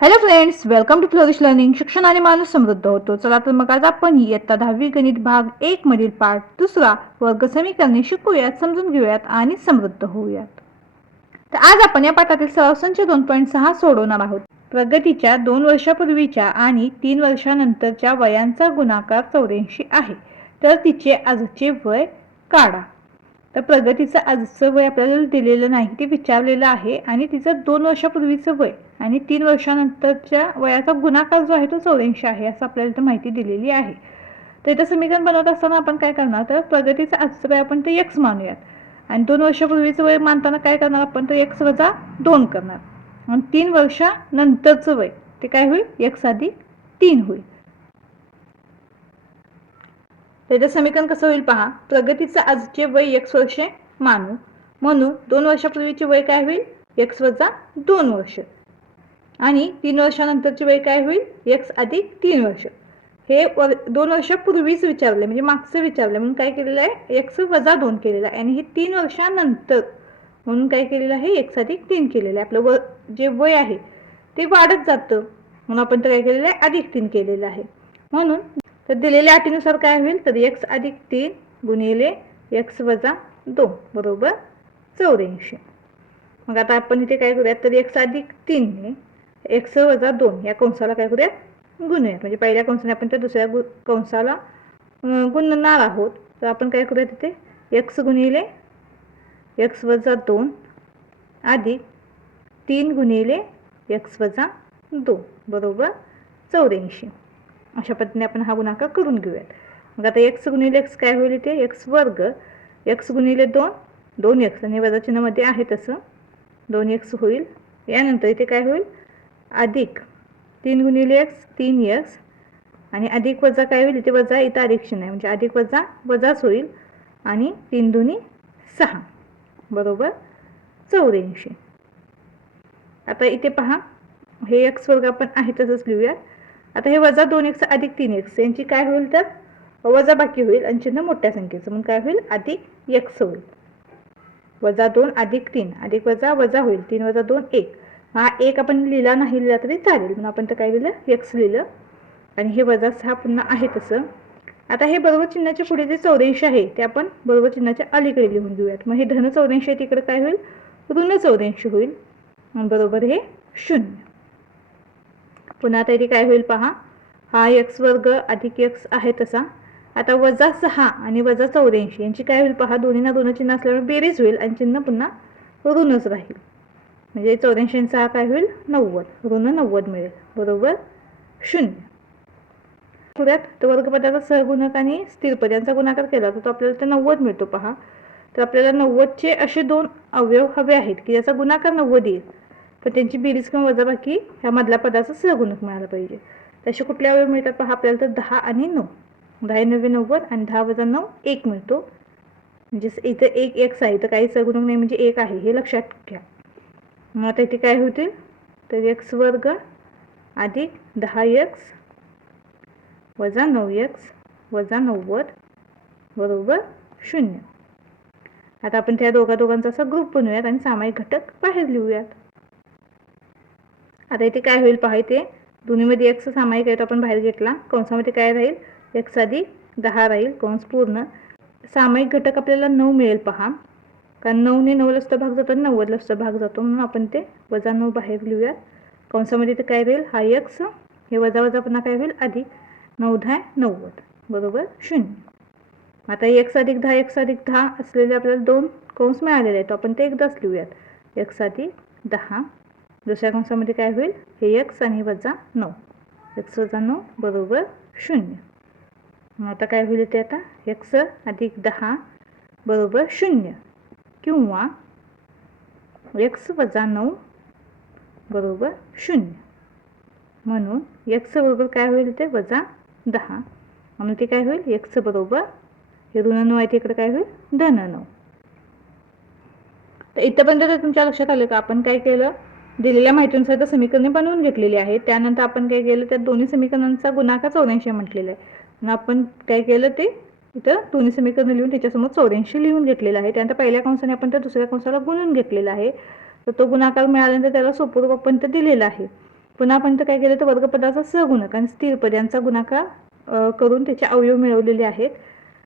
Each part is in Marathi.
Hello friends, welcome to Flourish Learning. शिक्षण आणि माणूस समृद्ध होतो. चला तर मग आज आपण इयत्ता 10वी गणित भाग 1 मधील पाठ दुसरा वर्ग समीकरणे शिकूयात, समजून घेऊयात आणि समृद्ध होऊयात. तर आज आपण या पाठातील सराव संच 2.6 सोडवणार आहोत. प्रगतीच्या 2 वर्षापूर्वीच्या आणि 3 वर्षानंतरच्या वयांचा गुणाकार 84 आहे. तर तिचे आजचे वय काढा. तर प्रगतीचं आजचं वय आपल्याला दिलेलं नाही, ते विचारलेलं आहे आणि तिचं 2 वर्षापूर्वीचं वय आणि 3 वर्षानंतरच्या वयाचा गुणाकार जो आहे तो 84 आहे असं आपल्याला इथं माहिती दिलेली आहे. तर इथं समीकरण बनवत असताना आपण काय करणार, तर प्रगतीचं आजचं वय आपण ते x मानूयात आणि 2 वर्षापूर्वीचं वय मानताना काय करणार आपण, तर x वजा 2 करणार आणि 3 वर्षानंतरचं वय ते काय होईल, x अधिक 3 होईल. त्याचं समीकरण कसं होईल पहा. प्रगतीचं आजचे वय x वर्षे मानू, म्हणून 2 वर्षापूर्वीचे वय काय होईल, x वजा 2 वर्ष आणि 3 वर्षानंतरचे वय काय होईल, x अधिक 3 वर्ष. हे 2 वर्षापूर्वीच विचारले म्हणजे मागचं विचारलं म्हणून काय केलेलं आहे, x वजा 2 केलेलं आहे आणि हे 3 वर्षानंतर म्हणून काय केलेलं आहे, x अधिक 3 केलेलं आहे. आपलं जे वय आहे ते वाढत जातं म्हणून आपण तर काय केलेलं आहे, अधिक 3 केलेलं आहे. म्हणून तर दिलेल्या अटीनुसार काय होईल, तर x अधिक 3 गुणिले x वजा 2 बरोबर 84. मग आता आपण इथे काय करूयात, तर x अधिक 3 ने x वजा 2 या कंसाला काय करूयात, गुणूयात. म्हणजे पहिल्या कंसाने आपण त्या दुसऱ्या कंसाला गुणणार आहोत. तर आपण काय करूयात, इथे x गुणिले x वजा 2 अधिक 3 गुणिले x वजा 2 बरोबर 84. अशा पद्धतीने आपण हा गुणाकार करून घेऊयात. मग आता x गुणिले x काय होईल, इथे x वर्ग x गुणिले 2 2x आणि वजा चिन्हामध्ये आहे तसं 2x होईल. यानंतर इथे काय होईल, अधिक 3 गुणिले x 3x आणि अधिक वजा काय होईल, इथे वजा इथं अधिक चिन्ह आहे म्हणजे अधिक वजा वजाच होईल आणि 3 दुनी 6 बरोबर 84. आता इथे पहा, हे x वर्ग आपण आहे तसंच लिहूया. आता हे वजा 2x अधिक 3x यांची काय होईल, तर वजा बाकी होईल आणि चिन्ह मोठ्या संख्येचं म्हणून काय होईल, अधिक x होईल. वजा 2 अधिक 3 अधिक वजा वजा होईल, 3 वजा 2 1. हा 1 आपण लिहिला नाही लिहिला तरी चालेल म्हणून आपण तर काय लिहिलं, x लिहिलं आणि हे वजा 6 पुन्हा आहे तसं. आता हे बरोबर चिन्हाच्या पुढे जे 84 आहे ते आपण बरोबर चिन्हाच्या अलीकडे लिहून घेऊयात. मग हे धन 84 आहे तिकडे काय होईल, ऋण 84 होईल आणि बरोबर हे 0. पुन्हा आता इथे काय होईल पहा, हा x वर्ग अधिक x आहे तसा. आता वजा 6 आणि वजा 84 यांची काय होईल पहा, दोन्हींना दोन चिन्ह असल्यामुळे बेरीज होईल आणि चिन्ह पुन्हा ऋणच राहील. म्हणजे 84 6 काय होईल, 90 ऋण 90 मिळेल बरोबर 0. तर वर्गपदाचा सहगुणक आणि स्थिर पद यांचा गुणाकार केला तर आपल्याला ते 90 मिळतो पहा. तर आपल्याला 90चे असे दोन अवयव हवे आहेत की याचा गुणाकार 90 येईल पण त्यांची बेरीज किंवा वजाबाकी ह्या मधल्या पदाचा सहगुणक मिळाला पाहिजे. तसे कुठले अवयव मिळतात पहा आपल्याला, तर 10 आणि 9. 10 9 90 आणि 10 वजा 9 1 मिळतो. म्हणजे इथे 1 x आहे तर काही सहगुणक नाही म्हणजे 1 आहे हे लक्षात घ्या. मग आता इथे काय होतील, तर x वर्ग अधिक 10x वजा 9x वजा 90 बरोबर 0. आता आपण त्या दोघांचा असा ग्रुप बनवूयात आणि सामायिक घटक बाहेर लिहूयात. आता इथे काय होईल पहा, इथे दोन्हीमध्ये x सामायिक आहे तो आपण बाहेर घेतला, कंसामध्ये काय राहील, x अधिक 10 राहील कंस पूर्ण. सामायिक घटक आपल्याला 9 मिळेल पहा, कारण 9 ने 9 ला सुद्धा भाग जातो आणि 90 ला सुद्धा भाग जातो म्हणून आपण ते वजा 9 बाहेर लिहूयात. कंसामध्ये ते काय राहील, हा x हे वजा वजा पुन्हा काय होईल, अधिक 9 10 90 बरोबर 0. आता x अधिक 10 x अधिक 10 असलेले आपल्याला दोन कंस मिळालेले आहेत, आपण ते एकदाच लिहूयात. x अधिक 10 दुसऱ्या कंसामध्ये काय होईल, हे x आणि वजा 9 x वजा 9 बरोबर 0. मग आता काय होईल, ते आता x अधिक 10 बरोबर 0 किंवा x वजा 9 बरोबर 0. म्हणून x बरोबर काय होईल, ते वजा 10 म्हणून ते काय होईल, x बरोबर हे ऋण 9 आहे तिकडे काय होईल, धन 9. तर इथपर्यंत तुमच्या लक्षात आलं का, आपण काय केलं, दिलेल्या माहितीनुसार तर समीकरणे बनवून घेतलेली आहेत. त्यानंतर आपण काय केलं, त्या दोन्ही समीकरणांचा गुणाकार 84 म्हटलेला आहे. मग आपण काय केलं, ते इथं दोन्ही समीकरण लिहून त्याच्यासमोर 84 लिहून घेतलेलं आहे. त्यानंतर पहिल्या कंसाने आपण त्या दुसऱ्या कंसाला गुणून घेतलेला आहे. तर तो गुणाकार मिळाल्यानंतर त्याला सोपं रूप आपण ते दिलेलं आहे. पुन्हा आपण काय केलं तर वर्गपदाचा सहगुणक आणि स्थिर पद यांचा गुणाकार करून त्याचे अवयव मिळवलेले आहेत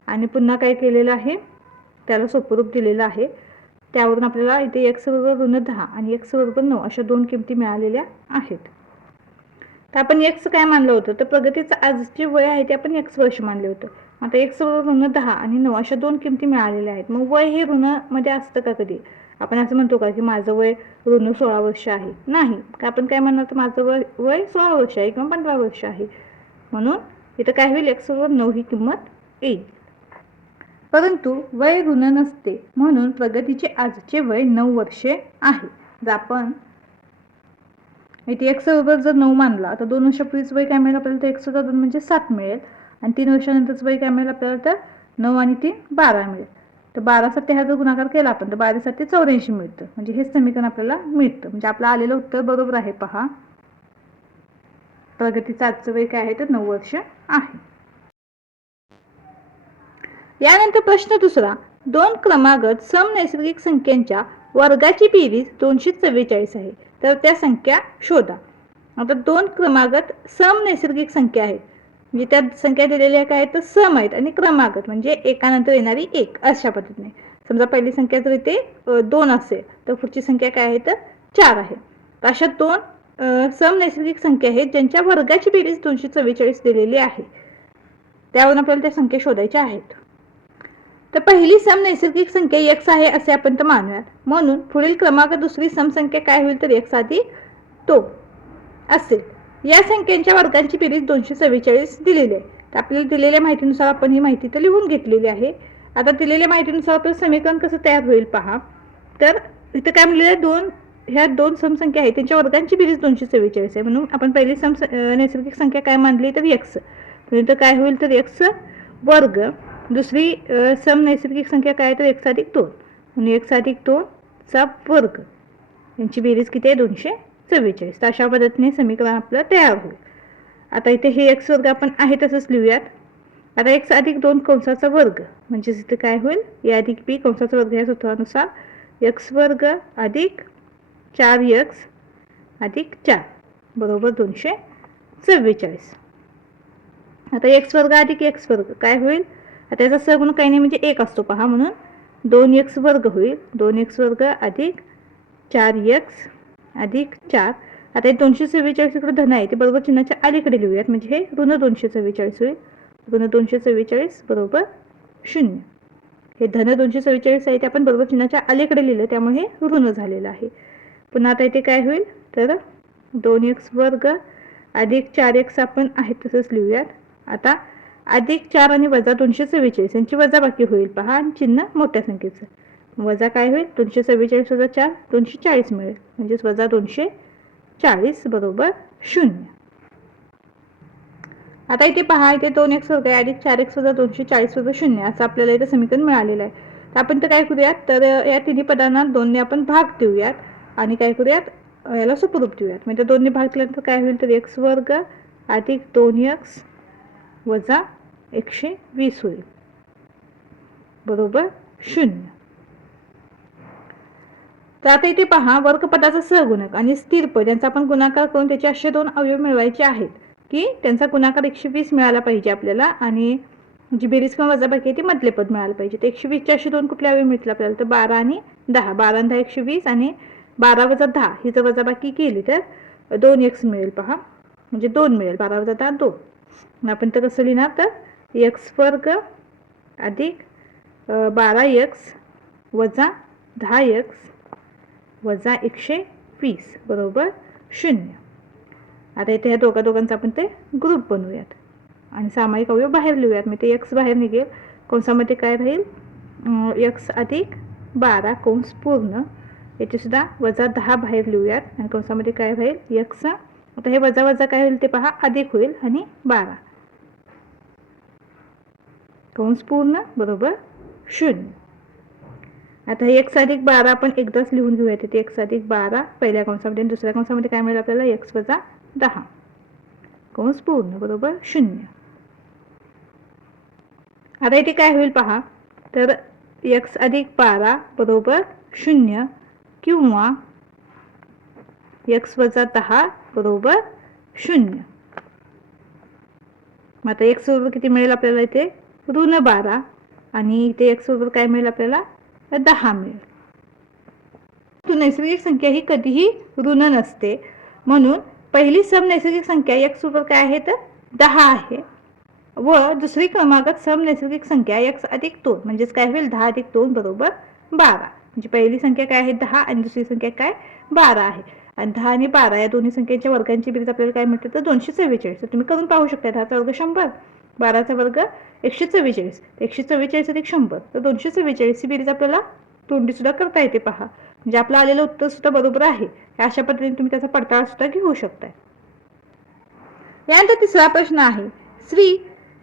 आणि पुन्हा काय केलेलं आहे त्याला सोपरूप दिलेलं आहे. त्यावरून आपल्याला इथे x बरोबर ऋण 10 आणि x बरोबर 9 अशा दोन किमती मिळालेल्या आहेत. तर आपण x काय मानलं होतं तर प्रगतीचं आज जे वय आहे ते आपण x वर्ष मानले होतं. आता x बरोबर ऋण 10 आणि 9 अशा दोन किमती मिळालेल्या आहेत. मग वय हे ऋण मध्ये असतं का कधी? आपण असं म्हणतो का की माझं वय ऋण 16 वर्ष आहे? नाही. आपण काय म्हणणार तर माझं वय 16 वर्ष आहे किंवा 15 वर्ष आहे. म्हणून इथं काय होईल x बरोबर 9 ही किंमत येईल. परंतु वय ऋण नसते म्हणून प्रगतीचे आजचे वय 9 वर्षे आहे. जर आपण इथे x बरोबर जर 9 मानला तर 2 वर्षापूर्वीच वय काय मिळेल आपल्याला तर x + 2 म्हणजे 7 मिळेल आणि 3 वर्षानंतरच वय काय मिळेल आपल्याला तर 9 आणि 3 12 मिळेल. तर 12 7 हा जर गुणाकार केला आपण तर 12 7 84 मिळतं. म्हणजे हे समीकरण आपल्याला मिळतं. म्हणजे आपलं आलेलं उत्तर बरोबर आहे. पहा, प्रगतीचं आजचं वय काय आहे तर 9 वर्ष आहे. यानंतर प्रश्न दुसरा, दोन क्रमागत समनैसर्गिक संख्यांच्या वर्गाची बेरीज 244 आहे, तर त्या संख्या शोधा. आता दोन क्रमागत समनैसर्गिक संख्या आहेत म्हणजे त्या संख्या दिलेल्या काय आहेत तर सम आहेत आणि क्रमागत म्हणजे एकानंतर येणारी एक अशा पद्धतीने. समजा पहिली संख्या जर इथे 2 असेल तर पुढची संख्या काय आहे तर 4 आहे. तर अशा दोन समनैसर्गिक संख्या आहेत ज्यांच्या वर्गाची बेरीज 244 दिलेली आहे. त्यावरून आपल्याला त्या संख्या शोधायच्या आहेत. तर पहिली समनैसर्गिक संख्या x आहे असे आपण तर मानूयात. म्हणून पुढील क्रमांक दुसरी समसंख्या काय होईल तर x अधिक 2 असेल. या संख्यांच्या वर्गांची बेरीज 244 दिलेली आहे. तर आपल्याला दिलेल्या माहितीनुसार आपण ही माहिती तर लिहून घेतलेली आहे. आता दिलेल्या माहितीनुसार आपलं समीकरण कसं तयार होईल पहा. तर इथं काय म्हणलेलं ह्या दोन समसंख्या आहेत त्यांच्या वर्गांची बेरीज 244 आहे. म्हणून आपण पहिली नैसर्गिक संख्या काय मानली तर x. इथं काय होईल तर x वर्ग. दुसरी समनैसर्गिक संख्या काय तर x अधिक 2 म्हणजे x अधिक 2 चा वर्ग. यांची बेरीज किती आहे 244. तर अशा पद्धतीने समीकरण आपलं तयार होईल. आता इथे हे x वर्ग आपण आहे तसंच लिहूयात. आता x अधिक 2 कंसाचा वर्ग म्हणजे इथे काय होईल a अधिक b कंसाचा वर्ग या सूत्रानुसार x वर्ग अधिक 4x अधिक 4 बरोबर 244. आता x वर्ग अधिक x वर्ग काय होईल. आता याचा सहगुणक काही नाही म्हणजे 1 असतो पहा. म्हणून 2x वर्ग होईल. 2x वर्ग अधिक 4x अधिक 4. आता हे 244 इकडे धन आहे ते बरोबर चिन्हाच्या अलीकडे लिहूयात म्हणजे हे ऋण 244 होईल. ऋण 244 बरोबर 0. हे धन 244 आहे ते आपण बरोबर चिन्हाच्या अलीकडे लिहिलं त्यामुळे हे ऋण झालेलं आहे. पुन्हा आता इथे काय होईल तर 2x वर्ग अधिक 4x आपण आहे तसंच लिहूयात. आता अधिक 4 आणि वजा 244 यांची वजाबाकी होईल पहा आणि चिन्ह मोठ्या संख्येचं वजा काय होईल 244 वजा 4 240 मिळेल म्हणजेच वजा 240 बरोबर 0. आता इथे पहा इथे 2x वर्ग आहे अधिक 4x वजा 240 वजा 0 असं आपल्याला इथे समीकरण मिळालेलं आहे. तर आपण तर काय करूयात तर या तिन्ही पदांना 2 ने आपण भाग देऊयात आणि काय करूयात याला सुपरूप देऊयात. म्हणजे 2 ने भाग दिल्यानंतर काय होईल तर x वर्ग अधिक 2x वजा 120 होईल बरोबर 0. तर आता इथे पहा वर्गपदाचा सहगुणक आणि स्थिर पद यांचा आपण गुणाकार करून त्याचे असे दोन अवयव मिळवायचे आहेत की त्यांचा गुणाकार 120 मिळाला पाहिजे आपल्याला आणि जी बेरीज किंवा वजाबाकी आहे ती मधले पद मिळालं पाहिजे. तर 120 चे असे दोन कुठले अवयव मिळतील आपल्याला तर 12 आणि 10. 12 आणि 10 120 आणि 12 वजा 10 ही जर वजाबाकी केली तर 2x मिळेल पहा म्हणजे 2 मिळेल. 12 वजा 10 2. आपण तर कसं लिहिणार तर x वर्ग अधिक 12x वजा 10x वजा 120 बरोबर 0. आता इथे ह्या दोघांचा आपण ते ग्रुप बनवूयात आणि सामायिक अवयव बाहेर लिहूयात. मी ते x बाहेर निघेल कंसामध्ये काय राहील x अधिक 12 कंस पूर्ण याचे सुद्धा वजा 10 बाहेर लिहूयात आणि कंसामध्ये काय राहील x. आता हे वजा वजा काय होईल ते पहा अधिक होईल आणि 12 कंस पूर्ण बरोबर 0. आता हे x अधिक 12 आपण एकदाच लिहून घेऊयात. ते x अधिक 12 पहिल्या कंसामध्ये आणि दुसऱ्या कंसामध्ये काय मिळेल आपल्याला x वजा 10 कंस पूर्ण बरोबर 0. आता इथे काय होईल पहा तर x अधिक 12 बरोबर 0 किंवा x वजा 10 बरोबर 0. मग आता x बरोबर किती मिळेल आपल्याला इथे ऋण 12 आणि इथे x बरोबर काय मिळेल आपल्याला 10 मिळेल. नैसर्गिक संख्या ही कधीही ऋण नसते म्हणून पहिली समनैसर्गिक संख्या x बरोबर काय आहे तर 10 आहे व दुसरी क्रमांकात समनैसर्गिक संख्या x अधिक 2 म्हणजेच काय होईल 10 अधिक 2 बरोबर 12. म्हणजे पहिली संख्या काय आहे 10 आणि दुसरी संख्या काय 12 आहे आणि 10 आणि 12 या दोन्ही संख्यांच्या वर्गांची बेरीज आपल्याला काय मिळते तर 244. तर तुम्ही करून पाहू शकता 10चा वर्ग 100 12चा वर्ग 144 144 अधिक 100 तर 244 ही बेरीज आपल्याला तोंडी सुद्धा करता येते पहा. म्हणजे आपलं आलेलं उत्तर सुद्धा बरोबर आहे. अशा पद्धतीने तुम्ही त्याचा पडताळा सुद्धा घेऊ शकता. यानंतर तिसरा प्रश्न आहे श्री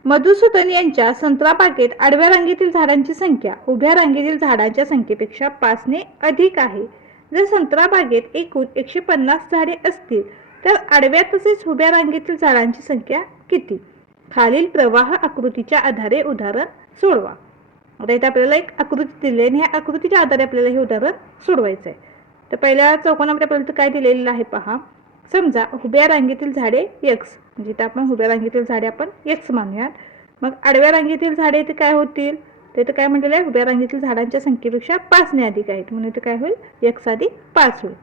मधुसूदन यांच्या संत्रा बागेत आडव्या रांगेतील झाडांची संख्या उभ्या रांगेतील झाडांच्या संख्येपेक्षा 5 ने अधिक आहे. जर संत्रा बागेत एकूण 150 झाडे असतील तर आडव्या तसेच उभ्या रांगेतील झाडांची संख्या किती? खालील प्रवाह आकृतीच्या आधारे उदाहरण सोडवा. आता इथे आपल्याला एक आकृती दिली आहे आणि या आकृतीच्या आधारे आपल्याला हे उदाहरण सोडवायचं आहे. तर पहिल्या चौकोनामध्ये आपल्याला काय दिलेलं आहे पहा. समजा उभ्या रांगेतील झाडे x म्हणजे इथे आपण उभ्या रांगेतील झाडे आपण x मानूयात. मग आडव्या रांगेतील झाडे इथे काय होतील तर इथे काय म्हटलेलं आहे उभ्या रांगेतील झाडांच्या संख्येपेक्षा 5 ने अधिक आहेत म्हणून इथे काय होईल x अधिक 5 होईल.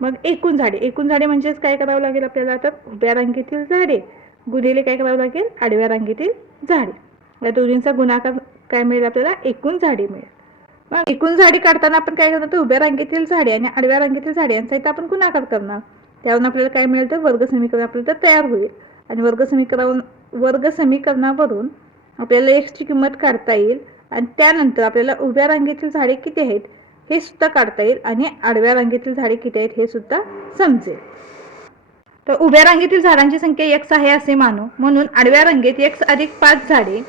मग एकूण झाडे म्हणजेच काय करावं लागेल आपल्याला तर उभ्या रांगेतील झाडे गुणिले काय करावं लागेल आडव्या रांगेतील झाडे. या दोन्हींचा गुणाकार काय मिळेल आपल्याला एकूण झाडे मिळेल. मग एकूण झाडे काढताना आपण काय करणार तर उभ्या रांगेतील झाडे आणि आडव्या रांगेतील झाडे यांचा इथे आपण गुणाकार करणार. त्यावरून आपल्याला काय मिळेल तर वर्ग समीकरण आपल्याला तयार होईल आणि वर्ग समीकरणावरून आपल्याला x ची किंमत काढता येईल आणि त्यानंतर आपल्याला उभ्या रांगेतील झाडे किती आहेत हे सुद्धा काढता येईल आणि आडव्या रांगेतील झाडे किती आहेत हे सुद्धा समजेल. तर उभ्या रांगेतील झाडांची संख्या x आहे असे मानू म्हणून आडव्या रांगेत x अधिक 5 झाडे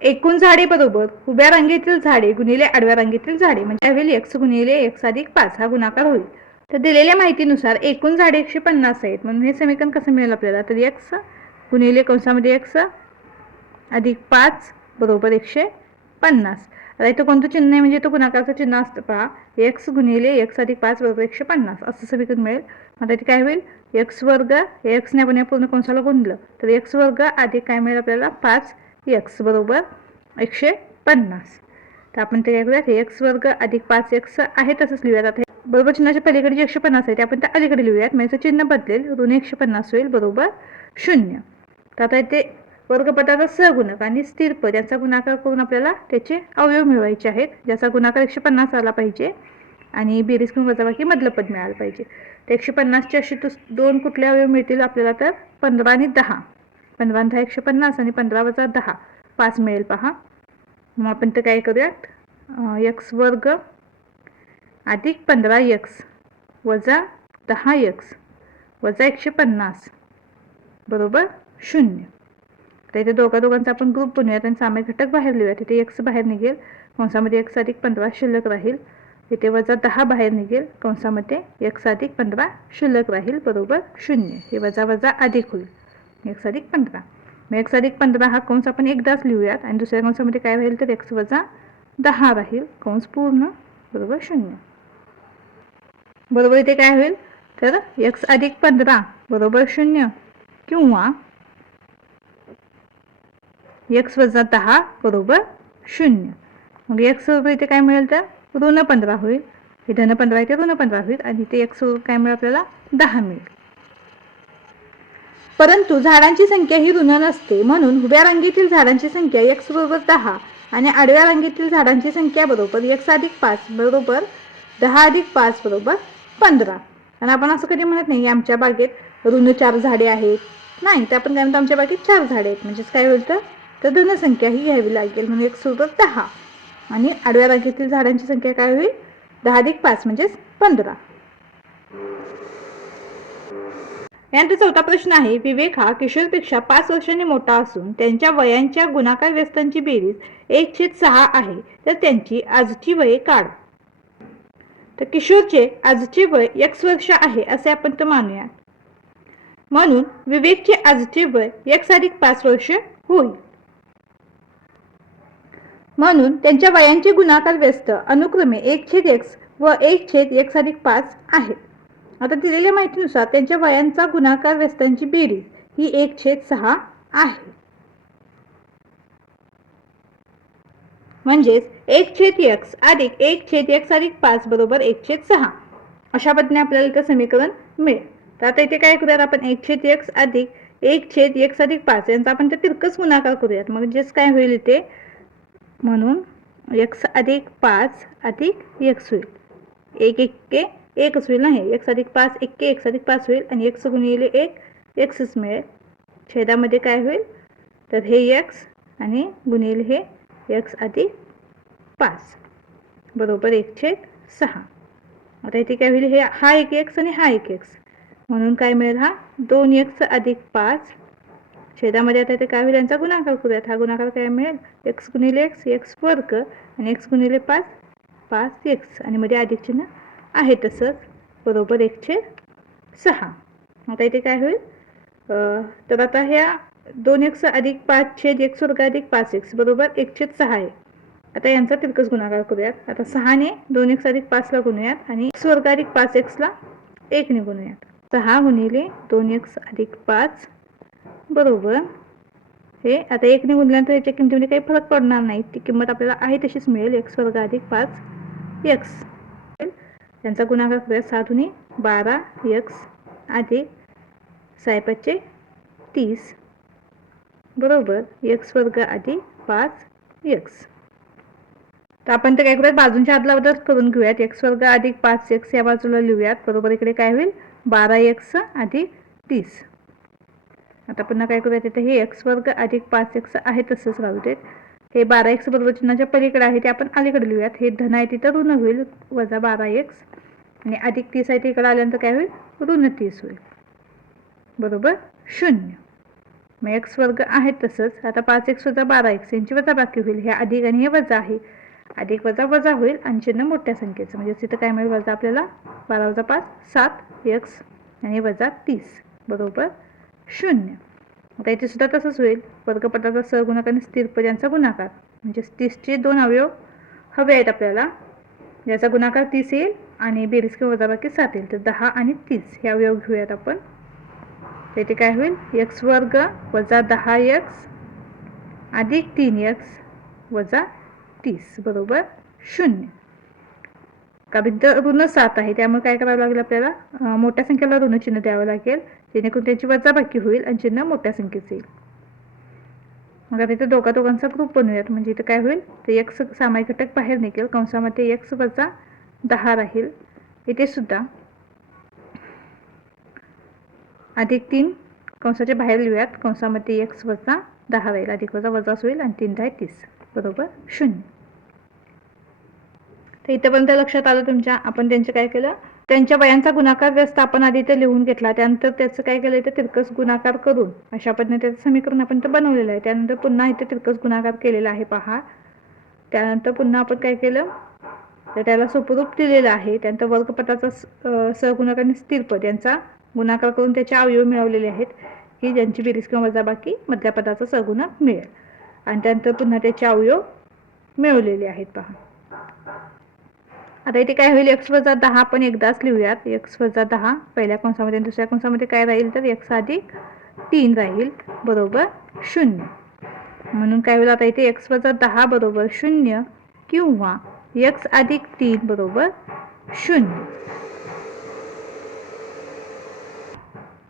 एकूण झाडे बरोबर उभ्या रांगेतील झाडे गुणिले आडव्या रांगेतील झाडे म्हणजे होईल x गुणिले x अधिक 5 हा गुणाकार होईल. तर दिलेल्या माहितीनुसार एकूण झाडे 150 आहेत म्हणून हे समीकरण कसं मिळेल आपल्याला तर x गुणिले कंसामध्ये x अधिक 5 बरोबर 150. आता इथं कोणतं चिन्ह आहे म्हणजे तो गुणाकाराचं चिन्ह असतं पहा. x गुणिले x अधिक 5 बरोबर 150 असं समीकरण मिळेल. आता इथे काय होईल x वर्ग x ने आपण या पूर्ण कंसाला गुणलं तर x वर्ग अधिक काय मिळेल आपल्याला 5x बरोबर 150. तर आपण ते काय करूयात x वर्ग अधिक 5x आहे तसंच लिहूयात. आता बरोबर चिन्हाच्या पलीकडे जे 150 आहे ते आपण त्या अलीकडे लिहूयात. म्हणजे चिन्ह बदलेल ऋण 150 होईल बरोबर 0. तर आता इथे वर्गपटाचा सहगुणक आणि स्थिर पद यांचा गुणाकार करून आपल्याला त्याचे अवयव मिळवायचे आहेत ज्याचा गुणाकार 150 आला पाहिजे आणि बेरीज करून वजाबाकी मधलं पद मिळालं पाहिजे. तर 150चे असे दोन कुठले अवयव मिळतील आपल्याला तर 15 आणि 10. 15 आणि 10 150 आणि 15 वजा 10 5 मिळेल पहा. मग आपण तर काय करूयात x वर्ग अधिक 15x वजा 10x वजा 150 बरोबर 0. तर इथे दोघांचा आपण ग्रुप बनवूयात आणि सामायिक घटक बाहेर लिहूयात. इथे x बाहेर निघेल कंसामध्ये x अधिक 15 शिल्लक राहील. इथे वजा 10 बाहेर निघेल कंसामध्ये x अधिक 15 शिल्लक राहील बरोबर 0. हे वजा वजा अधिक होईल x अधिक 15. मग x अधिक 15 हा कंस आपण एकदाच लिहूयात आणि दुसऱ्या कंसामध्ये काय राहील तर x वजा 10 राहील कंस पूर्ण बरोबर 0. बरोबर इथे काय होईल तर x अधिक 15 बरोबर 0 किंवा x वजा 10 बरोबर 0. मग x बरोबर इथे काय मिळेल तर ऋण 15 होईल. हे धन 15 इथे ऋण 15 होईल आणि इथे x बरोबर काय मिळेल आपल्याला 10 मिळेल. परंतु झाडांची संख्या ही ऋण नसते म्हणून उभ्या रांगेतील झाडांची संख्या x बरोबर 10 आणि आडव्या रांगेतील झाडांची संख्या बरोबर x अधिक 5 बरोबर 10 अधिक 5 बरोबर 15. आणि आपण असं कधी म्हणत नाही आमच्या बागेत ऋण 4 झाडे आहेत. नाही तर आपण काय म्हणतो आमच्या बागेत 4 झाडे आहेत म्हणजेच काय होईल तर धनसंख्या ही घ्यावी लागेल म्हणून x बरोबर 10 आणि आडव्या रांगेतील झाडांची संख्या काय होईल 10 अधिक 5 म्हणजेच 15. यानंतर चौथा प्रश्न आहे विवेक हा किशोरपेक्षा 5 वर्षांनी मोठा असून त्यांच्या वयांच्या गुणाकार व्यस्तांची बेरीज 1/6 आहे तर त्यांची आजची वये काढा. तर किशोरचे आजचे वय x वर्ष आहे असे आपण तर मानूया म्हणून विवेकचे आजचे वय x अधिक 5 वर्ष होईल. म्हणून त्यांच्या वयांचे गुणाकार व्यस्त अनुक्रमे 1/x व 1/x अधिक 5 आहेत. आता दिलेल्या माहितीनुसार त्यांच्या वयांचा गुणाकार व्यस्तांची बेरीज ही 1/6 आहे. म्हणजेच 1/x अधिक 1/x अधिक 5 बरोबर 1/6 अशा पद्धतीने आपल्याला इथं समीकरण मिळेल. तर आता इथे काय करूयात आपण 1/x अधिक 1/x अधिक 5 यांचा आपण ते तिरकस गुणाकार करूयात. म्हणजेच काय होईल इथे, म्हणून x अधिक 5 अधिक x होईल. 1 एक्के 1च होईल ना, हे x अधिक 5 एक्के x अधिक 5 होईल आणि x गुणिले 1 xच मिळेल. छेदामध्ये काय होईल, तर हे x आणि गुणिले हे x अधिक 5 बरोबर 1/6. आता इथे काय होईल, हे हा 1x आणि हा 1x म्हणून काय मिळेल, हा 2x अधिक 5 छेदामध्ये. आता इथे काय होईल, यांचा गुणाकार करूयात. हा गुणाकार काय मिळेल, x गुणिले x वर्ग आणि x गुणिले 5x आणि मध्ये अधिक चिन्ह आहे तसंच बरोबर 1/6. आता इथे काय होईल, तर आता ह्या 2x अधिक 5/x वर्ग अधिक 5x बरोबर 1/6 आहे. आता यांचा तिरकस गुणाकार करूयात. आता 6ने 2x अधिक 5ला गुणूयात आणि x वर्ग अधिक 5xला 1ने गुणूयात. 6 गुणिले 2x अधिक 5 बरोबर हे आता 1ने गुणल्यानंतर याच्या किमतीमध्ये काही फरक पडणार नाही. ती किंमत आपल्याला आहे तशीच मिळेल, x वर्ग अधिक 5x. यांचा गुणाकार करूया. 7 दुनी 12x अधिक 6 30 बरोबर x वर्ग अधिक 5x. तर आपण ते काय करूयात, बाजूंच्या आदला बदल करून घेऊयात. x वर्ग अधिक 5x या बाजूला लिहूयात. बरोबर इकडे काय होईल, 12x अधिक 30. आता पुन्हा काय करूयात, इथे हे x वर्ग अधिक 5x आहे तसंच राहू देत. हे 12x बरोबर चिन्हाच्या पलीकडे आहे ते आपण अलीकडे लिहूयात. हे धन आहे तिथं ऋण होईल, वजा 12x आणि अधिक 30 आहे तिकडे आल्यानंतर काय होईल, ऋण 30 होईल बरोबर 0. मग x वर्ग आहे तसंच. आता 5x वजा 12x यांची वजा बाकी होईल. हे अधिक आणि हे वजा आहे, अधिक वजा वजा होईल आणि चिन्ह मोठ्या संख्येचं. म्हणजे तिथं काय मिळेल, वजा आपल्याला 12 वजा 5 7x आणि वजा 30 बरोबर 0. आता इथे सुद्धा तसंच होईल. वर्गपटाचा सहगुणाकार आणि स्थिर पद यांचा गुणाकार. म्हणजे 30चे 2 अवयव हवे आहेत आपल्याला, ज्याचा गुणाकार 30 येईल आणि बेरीज किंवा वजाबाकी 7 येईल. तर 10 आणि 30 हे अवयव घेऊयात आपण. तर इथे काय होईल, x वर्ग वजा 10x अधिक 3x वजा 30 बरोबर 0. का इथं ऋण 7 आहे त्यामुळे काय करावं लागेल, आपल्याला मोठ्या संख्येला ऋण चिन्ह द्यावं लागेल, जेणेकरून त्याची वजाबाकी होईल आणि चिन्ह मोठ्या संख्येचे येईल. मग आता इथे दोघांचा ग्रुप बनवूयात. म्हणजे इथं काय होईल, तर x सामायिक घटक बाहेर निघेल, कंसामध्ये x वजा 10 राहील. इथे सुद्धा अधिक 3 कंसाच्या बाहेर लिहूयात, कंसामध्ये x वजा 10 राहील, अधिक वजा वजाच होईल आणि 3 10 30 बरोबर 0. तर इथंपर्यंत लक्षात आलं तुमच्या. आपण त्यांचं काय केलं, त्यांच्या वयांचा गुणाकार व्यस्त आपण आधी इथे लिहून घेतला. त्यानंतर त्याचं काय केलं, इथे तिरकस गुणाकार करून अशा पद्धतीने त्याचं समीकरण आपण इथं बनवलेलं आहे. त्यानंतर पुन्हा इथे तिरकस गुणाकार केलेला आहे पहा. त्यानंतर पुन्हा आपण काय केलं, तर त्याला सोपरूप दिलेलं आहे. त्यानंतर वर्गपटाचा सहगुणाकार आणि स्थिर पद यांचा गुणाकार करून त्याचे अवयव मिळवलेले आहेत, की ज्यांची बेरीज किंवा वजाबाकी मधल्या पदाचा सहगुणक मिळेल. आणि त्यानंतर पुन्हा त्याचे अवयव मिळवलेले आहेत पहा. आता इथे काय होईल, x वजा 10 आपण एकदाच लिहूयात. x वजा 10 पहिल्या कंसामध्ये, दुसऱ्या कंसामध्ये काय राहील, तर x अधिक 3 राहील बरोबर 0. म्हणून काय होईल, आता इथे x वजा 10 बरोबर 0 किंवा x अधिक 3 बरोबर 0.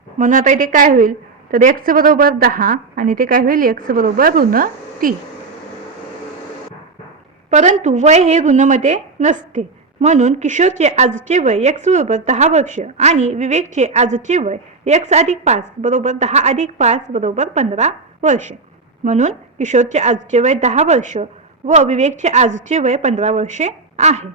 म्हणून आता इथे काय होईल, तर x बरोबर 10 आणि इथे काय होईल, x बरोबर ऋण 3. परंतु वय हे ऋणमध्ये नसते. म्हणून किशोरचे आजचे वय x बरोबर 10 वर्ष आणि विवेकचे आजचे वय x अधिक 5 बरोबर 10 अधिक 5 बरोबर 15 वर्ष. म्हणून किशोरचे आजचे वय 10 वर्ष व विवेकचे आजचे वय 15 वर्षे आहे.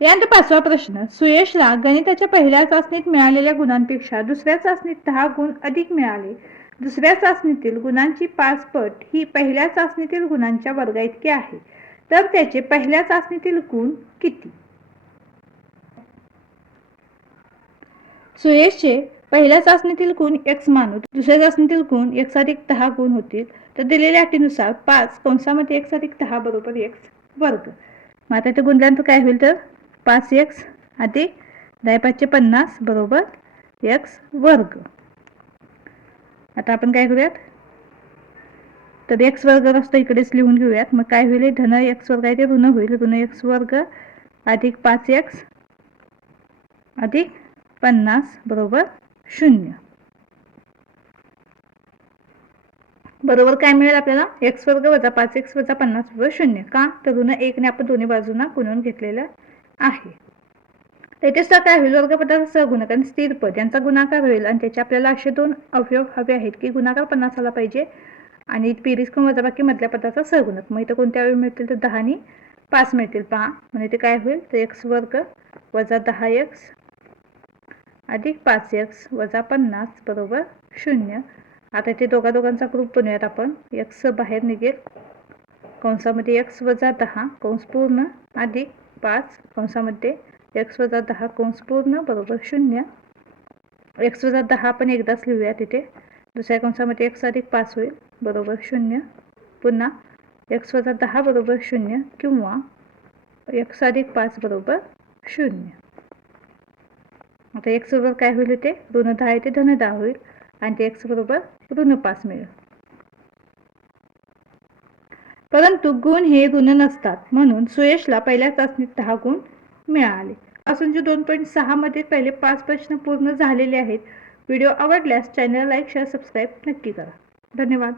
यानंतर 5वा प्रश्न, सुयशला गणिताच्या पहिल्या चाचणीत मिळालेल्या गुणांपेक्षा दुसऱ्या चाचणीत 10 गुण अधिक मिळाले. दुसऱ्या चाचणीतील गुणांची 5 पट ही पहिल्या चाचणीतील गुणांच्या वर्गा इतके आहे, तर त्याचे पहिल्या चाचणीतील गुण किती? सुयशचे पहिल्या चाचणीतील गुण x मानू, दुसऱ्या चाचणीतील गुण x अधिक 10 गुण होतील. तर दिलेल्या अटीनुसार 5 कंसामध्ये x अधिक 10 बरोबर x वर्ग. मग आता इथे गुणल्यानंतर काय होईल, तर 5x अधिक 10 50 बरोबर x वर्ग. आता आपण काय करूयात, तर x वर्ग असतो इकडेच लिहून घेऊयात. मग काय होईल, धन x वर्ग आहे ते ऋण होईल. ऋण x वर्ग अधिक 5x अधिक 50 बरोबर 0. बरोबर काय मिळेल आपल्याला, x वर्ग वजा 5x वजा 50 बरोबर 0. का, तर ऋण 1 ने आपण दोन्ही बाजूंना गुणून घेतलेलं आहे. त्याचे काय होईल, वर्गपटाचा सहगुणक आणि स्थिर पद यांचा गुणाकार होईल. आणि त्याचे आपल्याला असे दोन अवयव हवे आहेत की गुणाकार 50 आला पाहिजे आणि बेरीज किंवा वजाबाकी मधल्या पदाचा सहगुणक. मग इथं कोणत्या अवयव मिळतील, तर 10 आणि 5 मिळतील. पहा, म्हणजे ते काय होईल, तर x वर्ग वजा 10x अधिक 5x वजा 50 बरोबर 0. आता इथे दोघांचा ग्रुप बनवूयात आपण. x बाहेर निघेल, कंसामध्ये x वजा 10 कंस पूर्ण अधिक 5 कंसामध्ये x वजा 10 कंस पूर्ण बरोबर 0. x वजा 10 आपण एकदाच लिहूया तिथे. दुसऱ्या कंसामध्ये x अधिक 5 होईल बरोबर 0. पुन्हा x वजा 10 बरोबर 0 किंवा x अधिक 5 बरोबर 0. आता x बरोबर काय होईल, ते ऋण 10 आहे ते धन 10 होईल आणि ते x बरोबर ऋण 5 मिळेल. परंतु गुण हे ऋण नसतात, म्हणून सुयशला पहिल्या चाचणीत 10 गुण मिळाले. पासूनचे 2.6 मध्ये पहिले 5 प्रश्न पूर्ण झालेले आहेत. व्हिडिओ आवडल्यास चॅनल लाईक शेअर सबस्क्राईब नक्की करा. धन्यवाद.